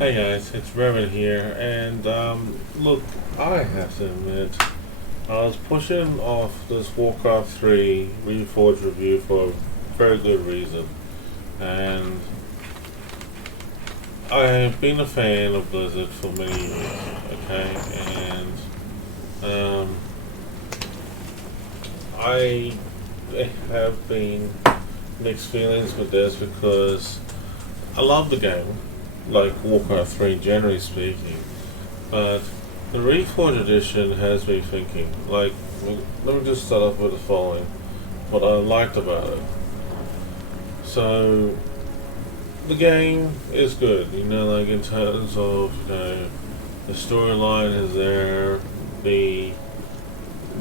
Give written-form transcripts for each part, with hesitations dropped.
Hey guys, it's Revan here, and look, I have to admit, I was pushing off this Warcraft 3 Reforged review for a very good reason, and I have been a fan of Blizzard for many years, okay, and I have been mixed feelings with this because I love the game, like Warcraft 3 generally speaking, but the Reforged edition has me thinking, like, let me just start off with the following, what I liked about it. So, the game is good, like in terms of, the storyline is there, the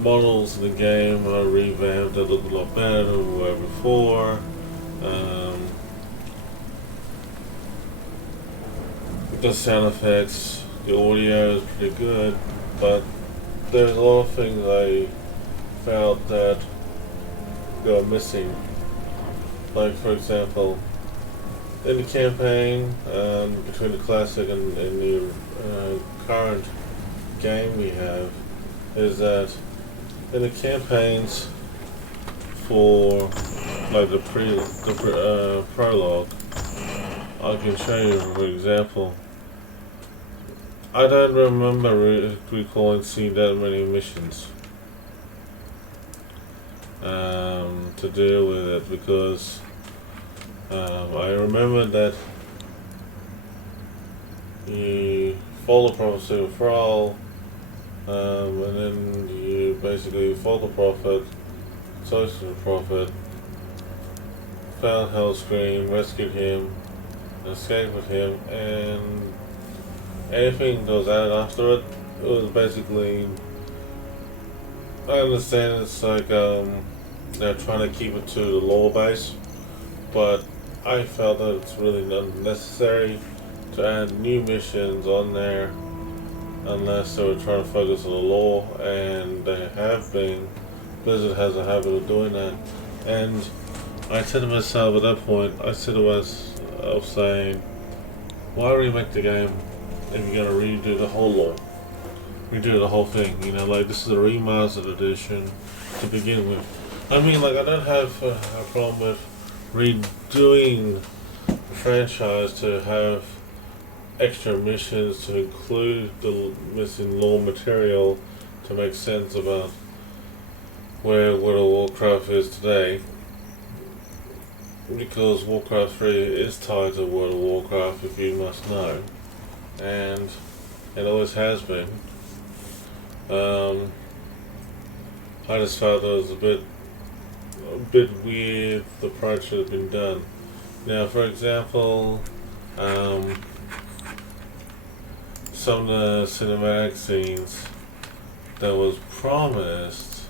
models in the game are revamped, they look a lot better than they were before. The sound effects, the audio is pretty good, but there's a lot of things I felt that were missing. Like, for example, in the campaign between the classic and the current game we have, is that in the campaigns for like the prologue, I can show you for example. I don't remember recalling seeing that many missions to deal with it because I remember that you follow the prophecy of Thrall, and then you basically follow the prophet, search for the prophet, found Hellscream, rescued him, escaped with him, and anything that was added after it, it was basically, I understand it's like they're trying to keep it to the lore base, but I felt that it's really not necessary to add new missions on there unless they were trying to focus on the lore, and they have been. Blizzard has a habit of doing that, and I said to myself at that point, I said to myself saying, why remake the game if you're gonna redo the whole lore, redo the whole thing? Like, this is a remastered edition to begin with. I mean, like, I don't have a problem with redoing the franchise to have extra missions to include the missing lore material to make sense about where World of Warcraft is today, because Warcraft 3 is tied to World of Warcraft, if you must know, and it always has been. I just felt it was a bit weird the approach that had been done. Now, for example, some of the cinematic scenes that was promised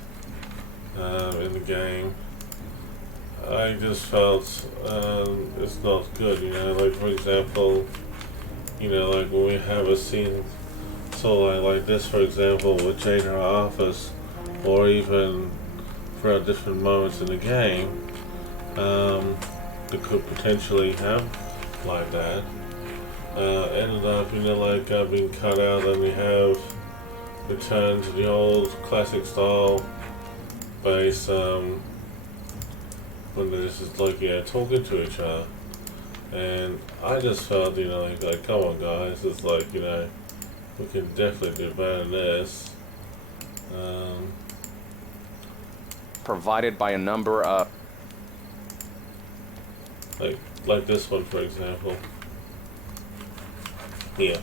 in the game, I just felt it's not good, like, for example, like when we have a scene like this, for example, with Jade in her office, or even for different moments in the game, that could potentially have like that, ended up, like being cut out, and we have returned to the old classic style base, when they're just like, talking to each other. And I just felt, like, come on guys, it's like, we can definitely do better than this. Provided by a number of... Like this one, for example. Here.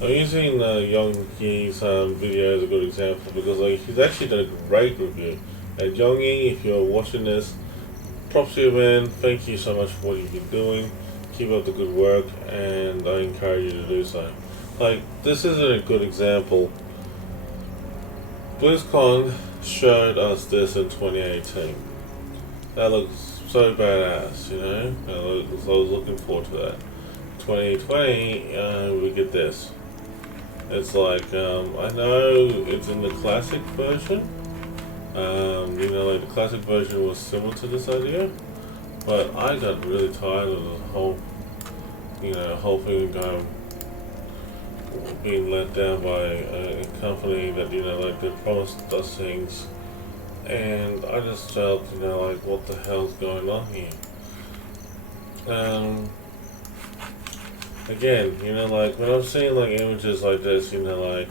I'm using Young Yi's video as a good example because, like, he's actually done a great review. And Young Yi, if you're watching this, props to you, man. Thank you so much for what you've been doing. Keep up the good work, and I encourage you to do so. Like, this isn't a good example. BlizzCon showed us this in 2018. That looks so badass, I was looking forward to that. 2020, we get this. It's like, I know it's in the classic version. Like, the classic version was similar to this idea, but I got really tired of the whole hoping being let down by a company that they promised us things, and I just felt like what the hell's going on here. Again, like when I'm seeing like images like this, like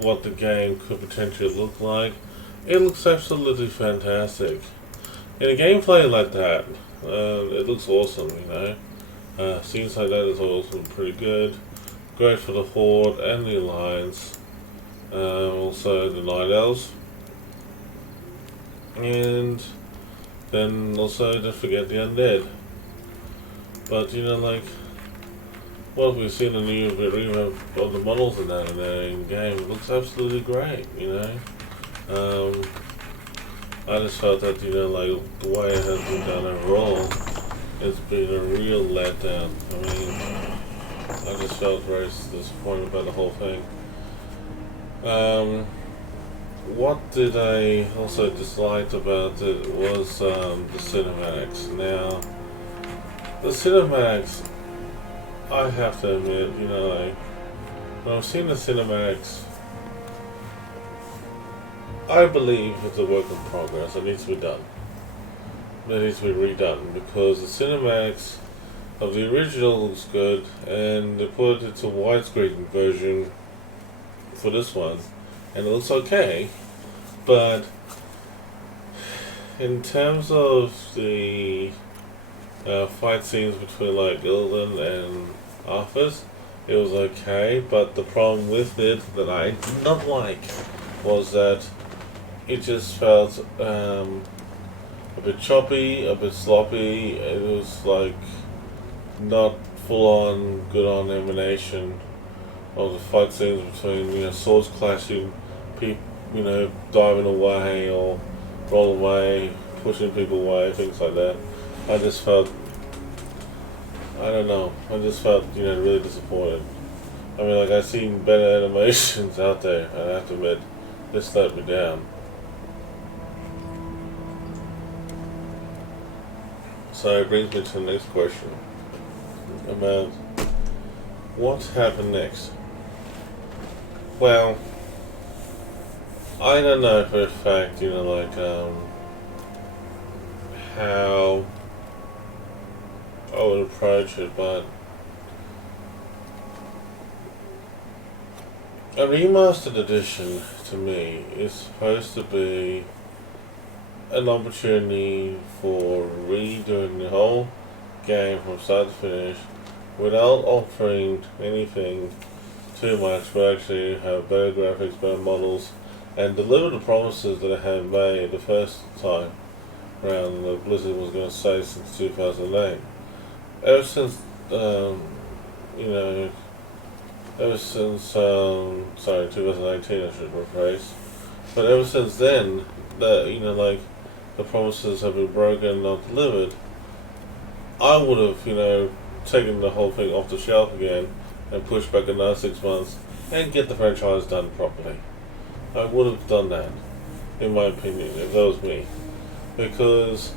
what the game could potentially look like, it looks absolutely fantastic. In a gameplay like that, it looks awesome, scenes like that is also pretty good. Great for the Horde and the Alliance. Also the Night Elves. And then also don't forget the Undead. But like what we've seen a new revamp of the models in that in game, it looks absolutely great, I just felt that, like the way it has been done overall, it's been a real letdown. I mean, I just felt very disappointed by the whole thing. What did I also dislike about it was the cinematics. Now, the cinematics, I have to admit, like, when I've seen the cinematics, I believe it's a work in progress. It needs to be done. It needs to be redone because the cinematics of the original looks good, and they put it into a widescreen version for this one, and it looks okay. But in terms of the fight scenes between like Illidan and Arthas, it was okay. But the problem with it that I did not like was that it just felt a bit choppy, a bit sloppy. It was like not full on good on animation of the fight scenes between swords clashing, people diving away or rolling away, pushing people away, things like that. I just felt really disappointed. I mean, like I've seen better animations out there, and I have to admit, this let me down. So it brings me to the next question about what happened next. Well, I don't know for a fact, how I would approach it, but a remastered edition to me is supposed to be an opportunity for redoing the whole game from start to finish without altering anything too much, but actually have better graphics, better models, and deliver the promises that I had made the first time around that Blizzard was going to say since 2008. Ever since, sorry, 2018 I should rephrase, but ever since then, the promises have been broken and not delivered, I would have, taken the whole thing off the shelf again and pushed back another 6 months and get the franchise done properly. I would have done that, in my opinion, if that was me. Because,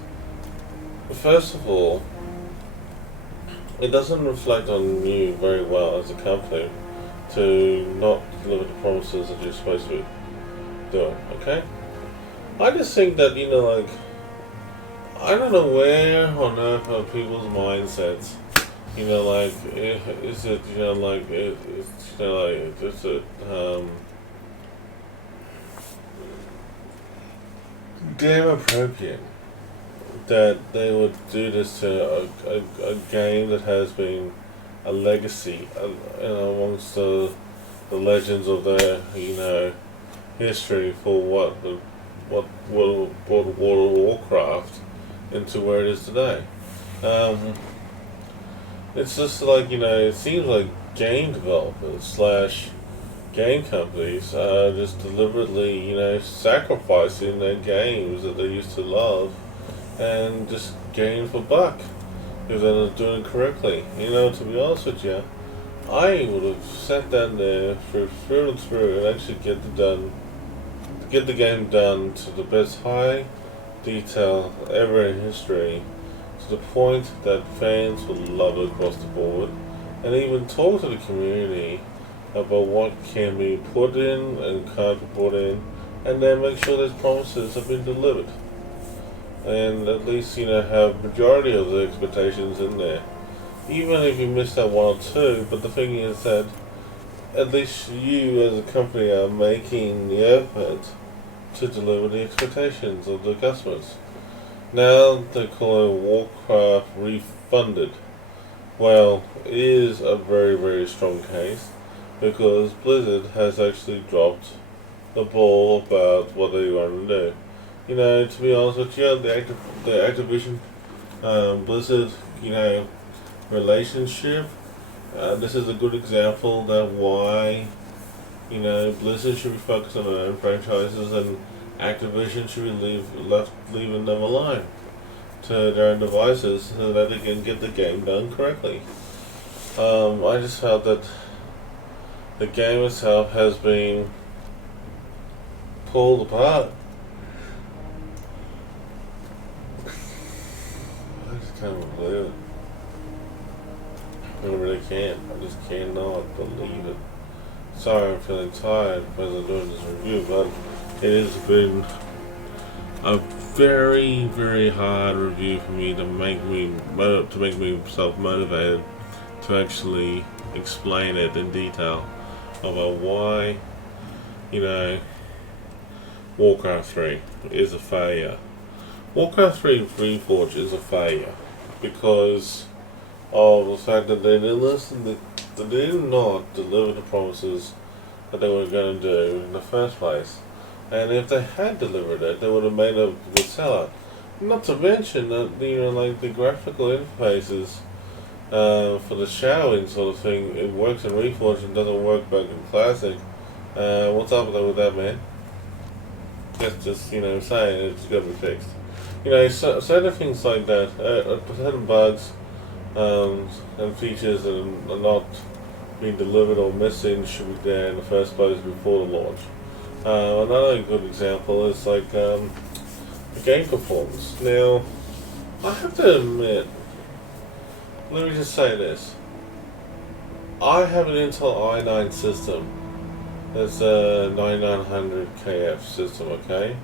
first of all, it doesn't reflect on you very well as a company to not deliver the promises that you're supposed to be doing, okay? I just think that, I don't know where on earth are people's mindsets. Damn appropriate that they would do this to a game that has been a legacy, amongst the legends of their, history for what World of Warcraft into where it is today. It's just like, it seems like game developers / game companies are just deliberately, sacrificing their games that they used to love and just gain for buck if they're not doing it correctly. To be honest with you, I would have sat down there through and through and actually get the game done to the best high detail ever in history, to the point that fans will love it across the board, and even talk to the community about what can be put in and can't be put in, and then make sure those promises have been delivered. And at least, have majority of the expectations in there. Even if you missed out one or two, but the thing is that at least you as a company are making the effort to deliver the expectations of the customers. Now they call it Warcraft Refunded. Well, it is a very, very strong case because Blizzard has actually dropped the ball about what they want to do. To be honest with you, the Activision Blizzard, relationship. This is a good example that why, Blizzard should be focused on their own franchises and Activision should be leaving them alone to their own devices so that they can get the game done correctly. I just felt that the game itself has been pulled apart. I just can't believe it. I really can't. I just cannot believe it. Sorry, I'm feeling tired because I'm doing this review, but it has been a very, very hard review for me to make me self-motivated to actually explain it in detail about why, Warcraft 3 is a failure. Warcraft 3 Reforged is a failure because of the fact that they didn't listen, they did not deliver the promises that they were going to do in the first place. And if they had delivered it, they would have made a good seller. Not to mention that, the graphical interfaces for the showering sort of thing, it works in Reforged and doesn't work back in Classic. What's up with that, man? Just saying it's got to be fixed. Certain things like that, certain bugs and features that are not being delivered or missing should be there in the first place before the launch. Another good example is the game performance. Now, I have to admit, let me just say this. I have an Intel i9 system. It's a 9900KF system, okay?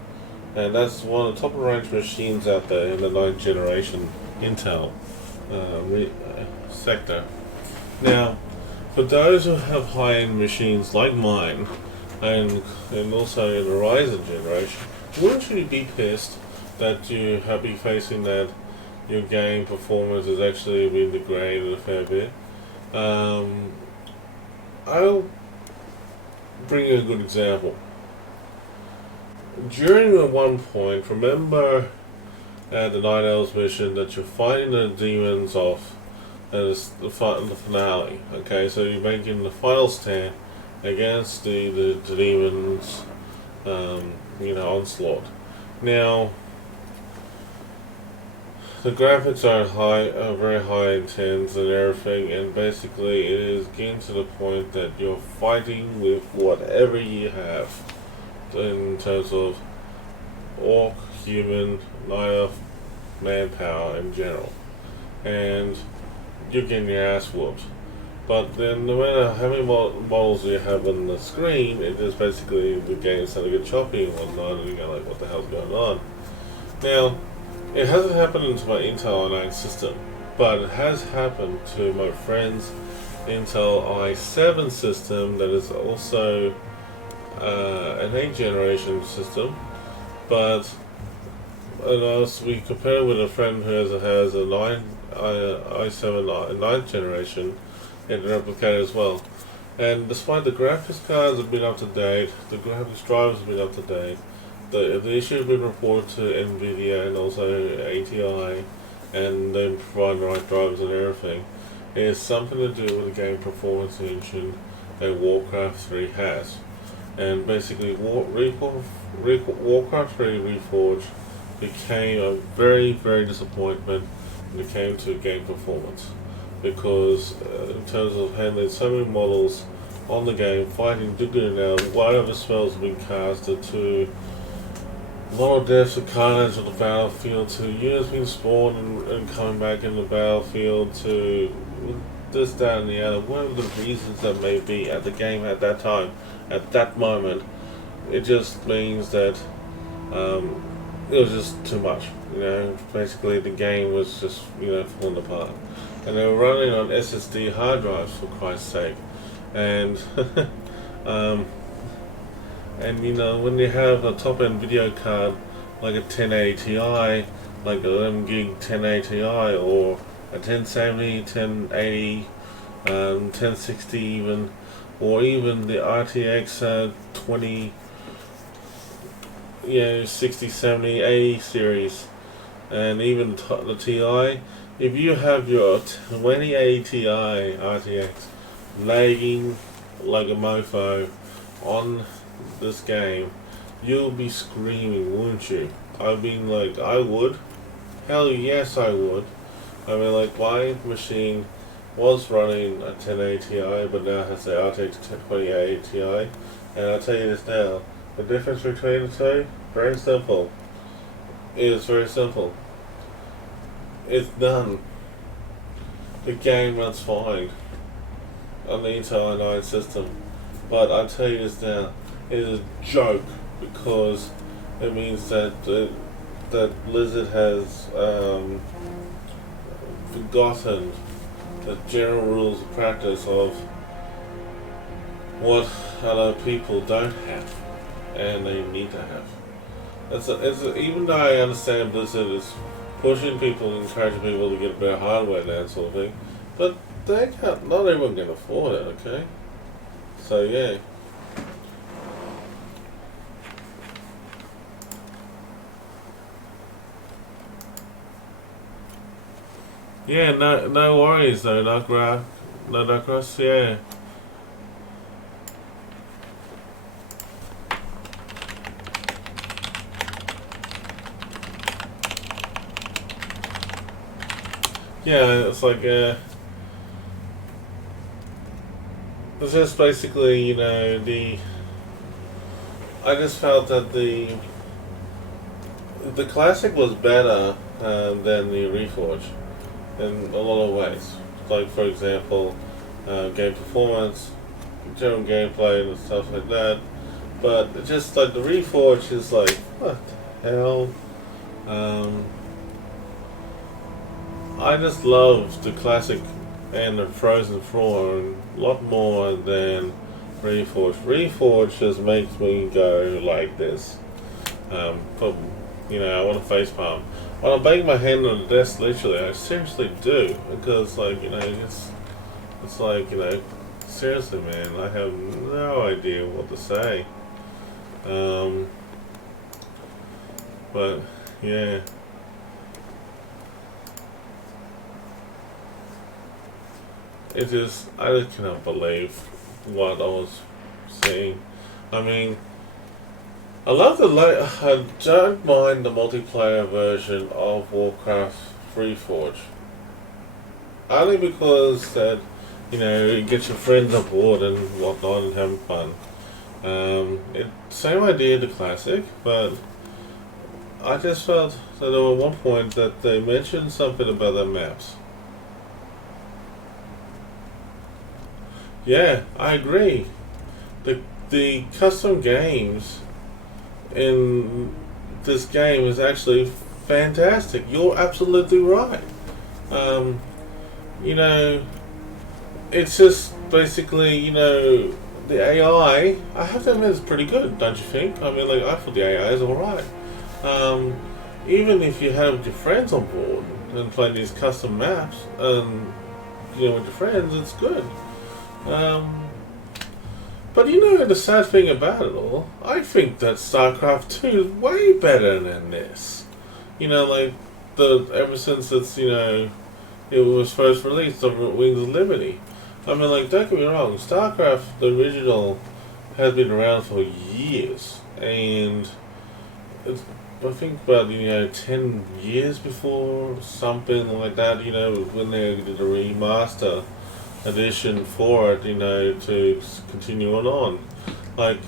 And that's one of the top of the range machines out there in the 9th generation Intel sector. Now, for those who have high-end machines like mine, and also in the Ryzen generation, wouldn't you be pissed that you have been facing that your game performance has actually been degraded a fair bit? I'll bring you a good example. During at one point, remember at the Night Elves mission that you're fighting the demons off and it's the fight in the finale. Okay, so you're making the final stand against the demons, onslaught. Now, the graphics are very high intense and everything, and basically it is getting to the point that you're fighting with whatever you have in terms of orc, human, Naya, manpower in general, and you're getting your ass whooped. But then no matter how many models you have on the screen, it is basically the game starting to get choppy and whatnot, and you're like, what the hell's going on? Now, it hasn't happened to my Intel i9 system, but it has happened to my friend's Intel i7 system that is also an 8th generation system, but we compare it with a friend who has a i7 9th generation and replicated as well. And despite the graphics cards have been up to date, the graphics drivers have been up to date, the issue has been reported to NVIDIA and also ATI, and then providing the right drivers and everything. It has something to do with the game performance engine that Warcraft 3 has. And basically, Warcraft 3 Reforged became a very, very disappointment when it came to game performance. Because in terms of handling so many models on the game, fighting, digging out, whatever spells have been casted to a lot of deaths and carnage on the battlefield to units being spawned and coming back in the battlefield to this, that, and the other. Whatever the reasons that may be at the game at that time, at that moment, it just means that it was just too much. Basically the game was just falling apart, and they were running on SSD hard drives for Christ's sake, and and when you have a top-end video card like a 1080 Ti, like a 11 gig 1080 Ti, or a 1070, 1080, 1060 even, or even the RTX 20, 60, 70, 80 series, and even the Ti. If you have your 2080 Ti RTX lagging like a mofo on this game, you'll be screaming, wouldn't you? I mean, like, I would. Hell yes, I would. I mean, like, my machine was running a 1080 Ti, but now has the RTX 2080 Ti, and I'll tell you this now, the difference between the two, very simple. It is very simple. It's done. The game runs fine on the Intel i9 system, but I'll tell you this now, it is a joke, because it means that that Blizzard has forgotten the general rules of practice of what other people don't have and they need to have. Even though I understand Blizzard is pushing people, encouraging people to get better hardware and that sort of thing, but not everyone can afford it, okay? So yeah. Yeah, no worries though, Nutgrass, yeah. Yeah, it's like, it's just basically, I just felt that the classic was better than the Reforged in a lot of ways. Like, for example, game performance, general gameplay and stuff like that. But it's just like the Reforged is like, what the hell? I just love the classic and the Frozen Throne a lot more than Reforged. Reforged just makes me go like this. I want to facepalm. When I bang my hand on the desk, literally, I seriously do, because, like, it's like, seriously, man, I have no idea what to say. But yeah. I just cannot believe what I was seeing. I mean, I don't mind the multiplayer version of Warcraft Reforged. Only because that, you get your friends on board and whatnot and having fun. Same idea to Classic, but I just felt that at one point that they mentioned something about the maps. Yeah, I agree. The custom games in this game is actually fantastic. You're absolutely right. It's just basically, the AI, I have to admit, it's pretty good, don't you think? I mean, like, I thought the AI is alright. Even if you have your friends on board and play these custom maps, with your friends, it's good. But the sad thing about it all, I think that StarCraft 2 is way better than this. Ever since it was first released on Wings of Liberty. I mean, like, don't get me wrong, StarCraft, the original, has been around for years, and I think about 10 years before, something like that, when they did a remaster edition for it, to continue on. Like,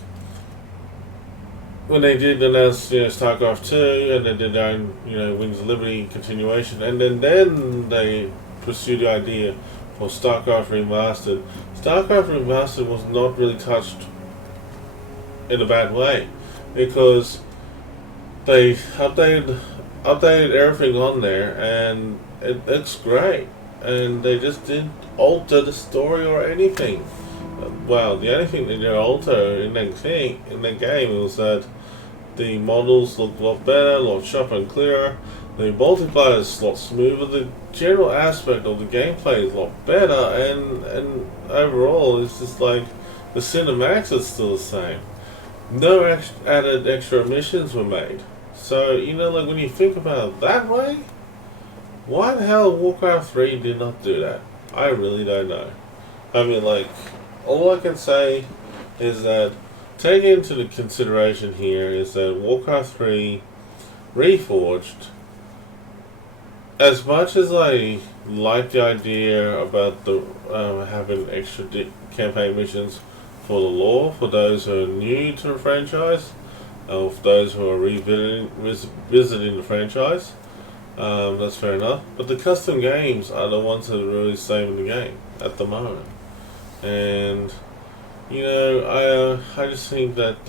when they did announce, StarCraft 2, and they did their own, Wings of Liberty continuation, and then they pursued the idea for StarCraft Remastered. StarCraft Remastered was not really touched in a bad way, because they updated everything on there, and it looks great, and they just didn't alter the story or anything. Well, the only thing that they altered in that game was that the models look a lot better, a lot sharper and clearer. The multiplayer is a lot smoother. The general aspect of the gameplay is a lot better, and overall, it's just like the cinematics are still the same. No added extra missions were made. So, like when you think about it that way, why the hell Warcraft 3 did not do that? I really don't know. I mean, like, all I can say is that taking into the consideration here is that Warcraft 3 Reforged, as much as I like the idea about the having extra campaign missions for the lore, for those who are new to the franchise, or for those who are visiting the franchise, that's fair enough. But the custom games are the ones that are really saving the game at the moment. And I just think that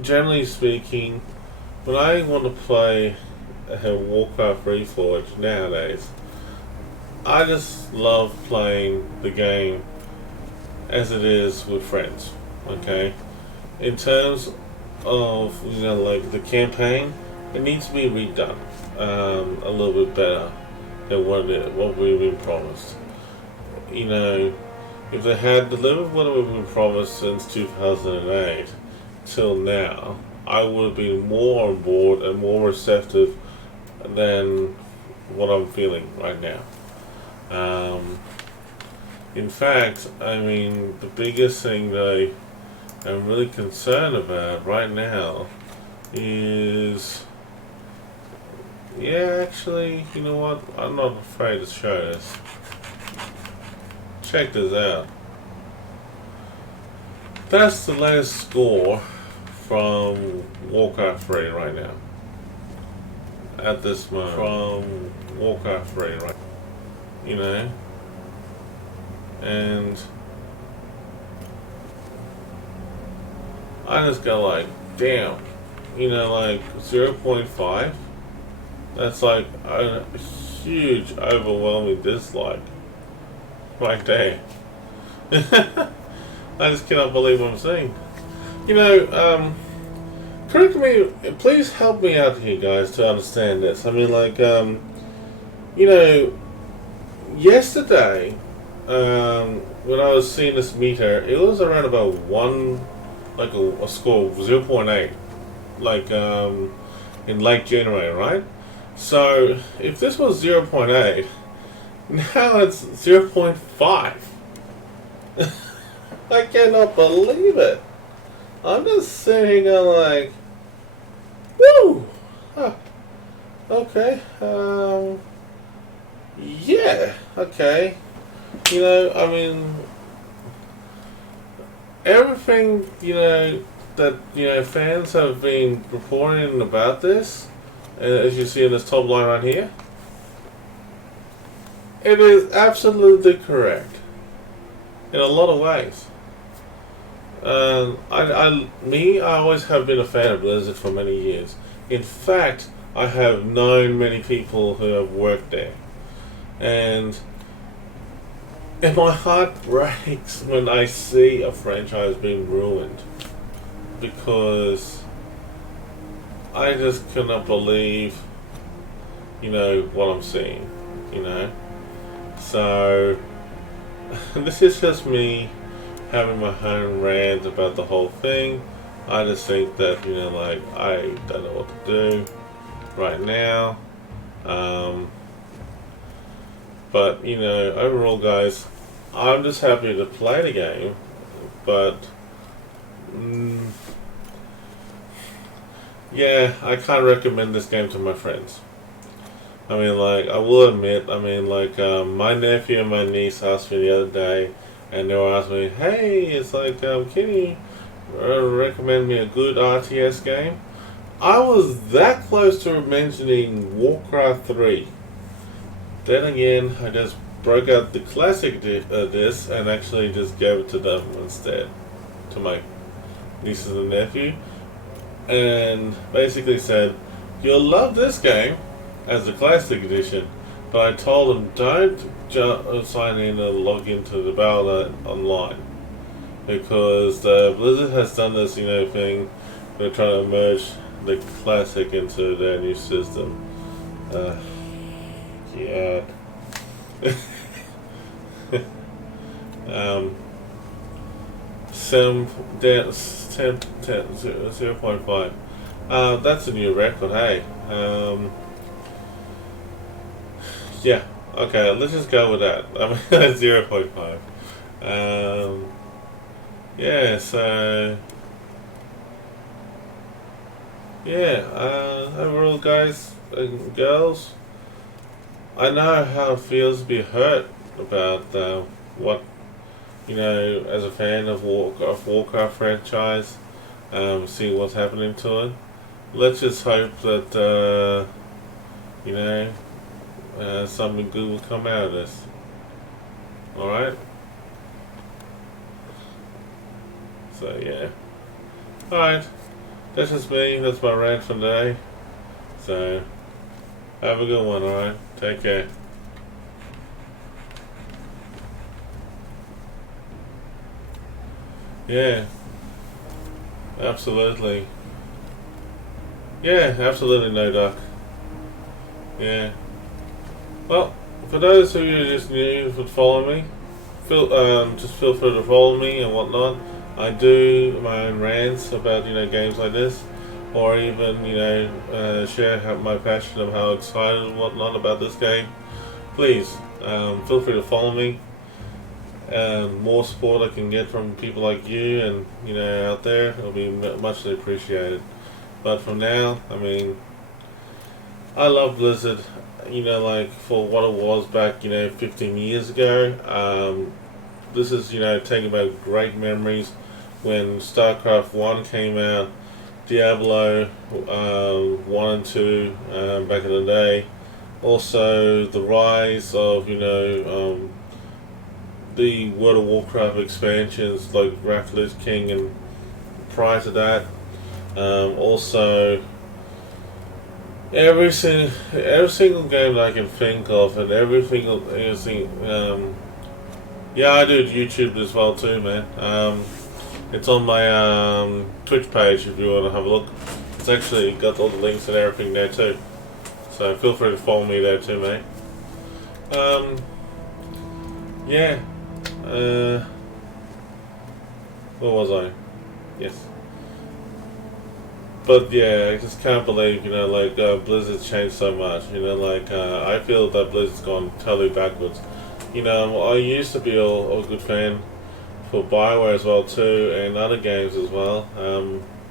generally speaking, when I want to play Warcraft Reforged nowadays, I just love playing the game as it is with friends. Okay, in terms of like the campaign, it needs to be redone a little bit better than what we've been promised. If they had delivered what we've been promised since 2008 till now, I would have been more on board and more receptive than what I'm feeling right now. In fact, I mean, the biggest thing that I'm really concerned about right now is, actually, you know what? I'm not afraid to show this. Check this out. That's the latest score from Warcraft 3 right now. At this moment. From Warcraft 3, right? And I just go like, damn. Like 0.5. That's like a huge, overwhelming dislike. Right there. I just cannot believe what I'm saying. Correct me, please help me out here, guys, to understand this. I mean, like, yesterday, when I was seeing this meter, it was around about a score of 0.8, like, in late January, right? So, if this was 0.8, now it's 0.5. I cannot believe it. I'm just sitting here like, woo! Huh. Okay. Yeah. Okay. I mean, everything, that, fans have been reporting about this, as you see in this top line right here, it is absolutely correct. In a lot of ways. I always have been a fan of Blizzard for many years. In fact, I have known many people who have worked there. And my heart breaks when I see a franchise being ruined. Because I just cannot believe, what I'm seeing, So, this is just me having my own rant about the whole thing. I just think that, I don't know what to do right now. But, overall, guys, I'm just happy to play the game. But, yeah, I can't recommend this game to my friends. I mean, like, I will admit, my nephew and my niece asked me the other day, and they were asking me, hey, it's like, can you recommend me a good RTS game. I was that close to mentioning Warcraft 3. Then again, I just broke out the classic disc and actually just gave it to them instead, to my nieces and nephew, and basically said, "You'll love this game as the classic edition." But I told them, don't sign in and log into the Battle.net online, because Blizzard has done this, thing. They're trying to merge the classic into their new system. Yeah. Sim 0.5. That's a new record, hey. Yeah, okay, let's just go with that. I mean, 0.5. Yeah, so... Yeah, overall, guys and girls, I know how it feels to be hurt about what, as a fan of Warcraft franchise, seeing what's happening to it. Let's just hope that, something good will come out of this. Alright? So, yeah. Alright. That's just me. That's my rant for today. So, have a good one, alright? Take care. Yeah. Absolutely. Yeah, absolutely no duck. Yeah. Well, for those of you who just new would follow me, just feel free to follow me and whatnot. I do my own rants about games like this, or even share my passion of how excited and whatnot about this game. Please feel free to follow me. More support I can get from people like you and out there, it'll be muchly appreciated. But from now, I mean, I love Blizzard. Like for what it was back 15 years ago. This is taking back great memories when StarCraft 1 came out, Diablo 1 and 2 back in the day. Also the rise of the World of Warcraft expansions like Wrath Lich King, and prior to that, also every single game that I can think of, and everything. Yeah, I do YouTube as well too, man. It's on my Twitch page if you want to have a look. It's actually got all the links and everything there too. So feel free to follow me there too, mate. Yeah. Where was I? Yes. But yeah, I just can't believe, Blizzard's changed so much. I feel that Blizzard's gone totally backwards. I used to be a good fan for BioWare as well too, and other games as well.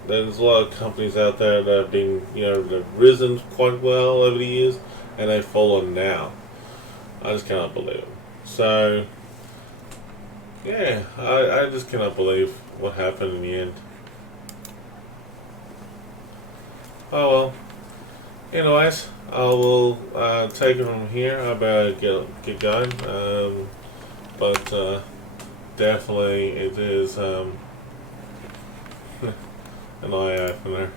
There's a lot of companies out there that have been, they've risen quite well over the years, and they've fallen now. I just cannot believe it. So, yeah, I just cannot believe what happened in the end. Oh well. Anyways, I will take it from here. I better get going. But definitely it is an eye opener.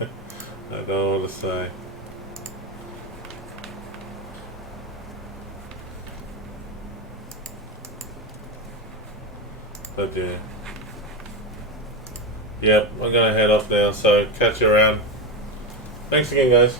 I don't know what to say. But yeah. Yep, I'm gonna head off now. So catch you around. Thanks again, guys.